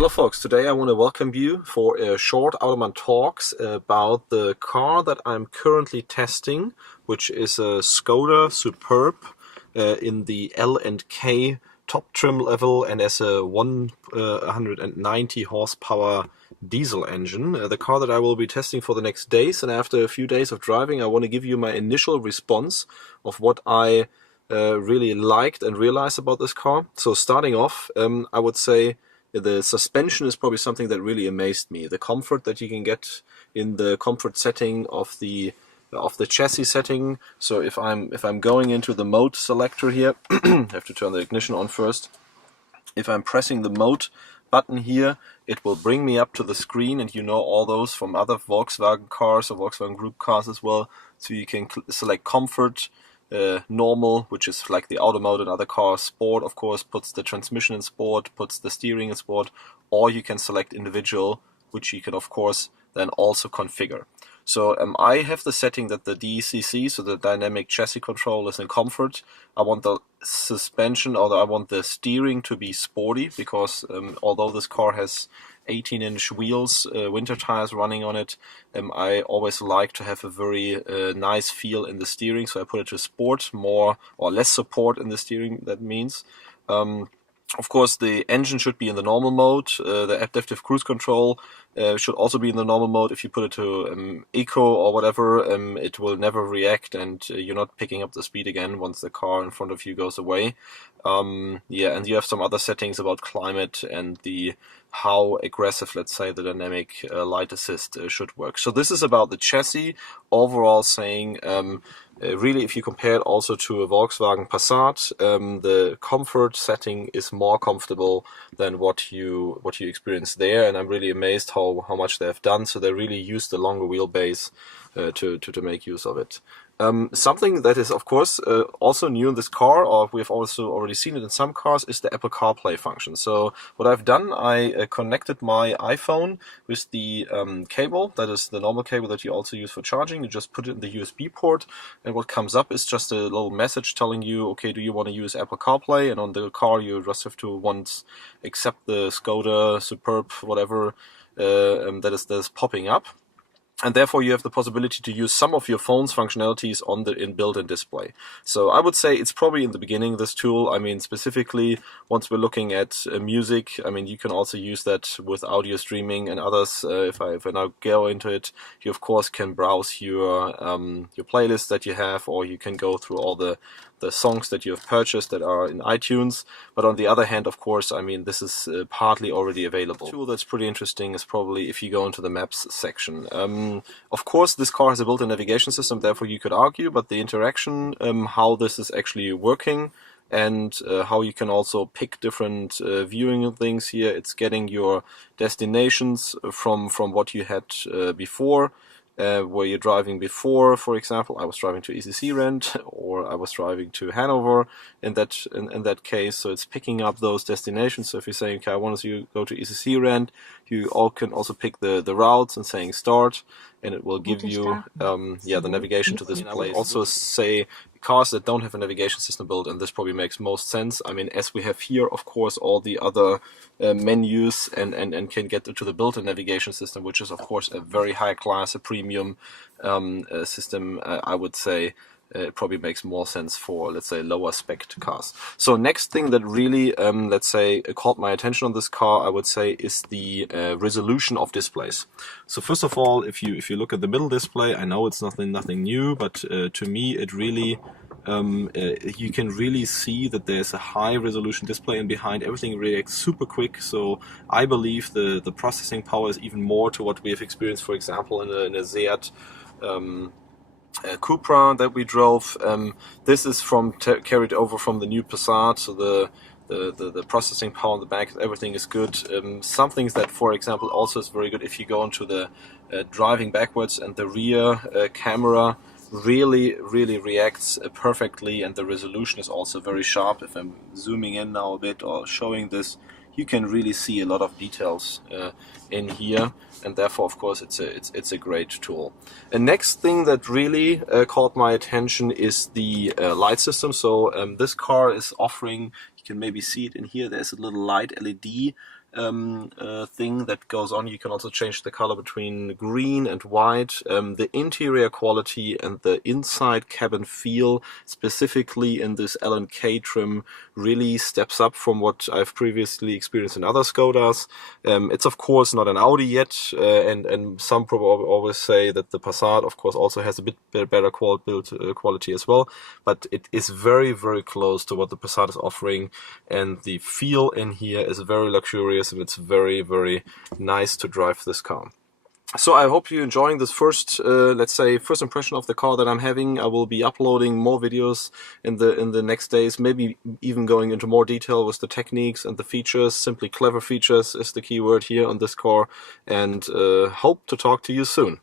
Hello folks, today I want to welcome you for a short Automan Talks about the car that I'm currently testing, which is a ŠKODA Superb in the L&K top trim level and as a 190 horsepower diesel engine. The car that I will be testing for the next days, and after a few days of driving I want to give you my initial response of what I really liked and realized about this car. So starting off, I would say the suspension is probably something that really amazed me. The comfort that you can get in the comfort setting of the chassis setting. So if I'm going into the mode selector here, I have to turn the ignition on first. If I'm pressing the mode button here, it will bring me up to the screen, and you know all those from other Volkswagen cars or Volkswagen Group cars as well. So you can select comfort, normal, which is like the auto mode in other cars. Sport, of course, puts the transmission in sport, puts the steering in sport, or you can select individual, which you can of course then also configure. So I have the setting that the DCC, so the dynamic chassis control, is in comfort. I want the suspension, or I want the steering to be sporty, because although this car has 18-inch wheels, winter tires running on it, I always like to have a very nice feel in the steering, so I put it to sport, more or less support in the steering, that means. Of course, the engine should be in the normal mode. The adaptive cruise control should also be in the normal mode. If you put it to eco or whatever, it will never react, and you're not picking up the speed again once the car in front of you goes away. Yeah, and you have some other settings about climate and how aggressive, let's say, the dynamic light assist should work. So this is about the chassis overall, saying really, if you compare it also to a Volkswagen Passat, the comfort setting is more comfortable than what you experience there, and I'm really amazed how much they have done. So they really use the longer wheelbase to make use of it. Something that is of course also new in this car, or we've also already seen it in some cars, is the Apple CarPlay function. So what I've done, I connected my iPhone with the cable, that is the normal cable that you also use for charging. You just put it in the USB port, and what comes up is just a little message telling you, okay, do you want to use Apple CarPlay? And on the car you just have to once accept the ŠKODA Superb whatever that is popping up. And therefore you have the possibility to use some of your phone's functionalities on the built-in display. So I would say it's probably in the beginning, this tool. I mean, specifically once we're looking at music, I mean, you can also use that with audio streaming and others. If I now go into it, you of course can browse your playlist that you have, or you can go through all the songs that you have purchased that are in iTunes. But on the other hand, of course, I mean, this is partly already available. A tool that's pretty interesting is probably if you go into the maps section. Of course, this car has a built-in navigation system, therefore you could argue, but the interaction, how this is actually working, and how you can also pick different viewing things here. It's getting your destinations from what you had before. Where you're driving before, for example, I was driving to ECC Rent, or I was driving to Hanover in that case. So it's picking up those destinations. So if you're saying, okay, I want to go to ECC Rent, you can also pick the routes and saying start, and it will give you the navigation to this place. I would also say cars that don't have a navigation system built, and this probably makes most sense. I mean, as we have here, of course, all the other menus and can get to the built-in navigation system, which is of course a very high class, a premium system. I would say it probably makes more sense for, let's say, lower spec cars. So next thing that really, let's say, caught my attention on this car, I would say, is the resolution of displays. So first of all, if you look at the middle display, I know it's nothing new, but to me it really you can really see that there's a high resolution display, and behind everything reacts super quick. So I believe the processing power is even more to what we have experienced, for example, in a Seat Cupra that we drove. This is carried over from the new Passat, so the processing power on the back, everything is good. Something that, for example, also is very good if you go into the driving backwards, and the rear camera really reacts perfectly, and the resolution is also very sharp. If I'm zooming in now a bit or showing this, you can really see a lot of details in here, and therefore of course it's a great tool. The next thing that really caught my attention is the light system. So this car is offering, you can maybe see it in here, there's a little light LED thing that goes on. You can also change the color between green and white. The interior quality and the inside cabin feel, specifically in this L&K trim, really steps up from what I've previously experienced in other Škodas. It's of course not an Audi yet, and some probably always say that the Passat of course also has a bit better build quality as well, but it is very, very close to what the Passat is offering, and the feel in here is very luxurious, and it's very, very nice to drive this car. So I hope you're enjoying this first, let's say, first impression of the car that I'm having. I will be uploading more videos in the next days, maybe even going into more detail with the techniques and the features. Simply clever features is the key word here on this car, and hope to talk to you soon.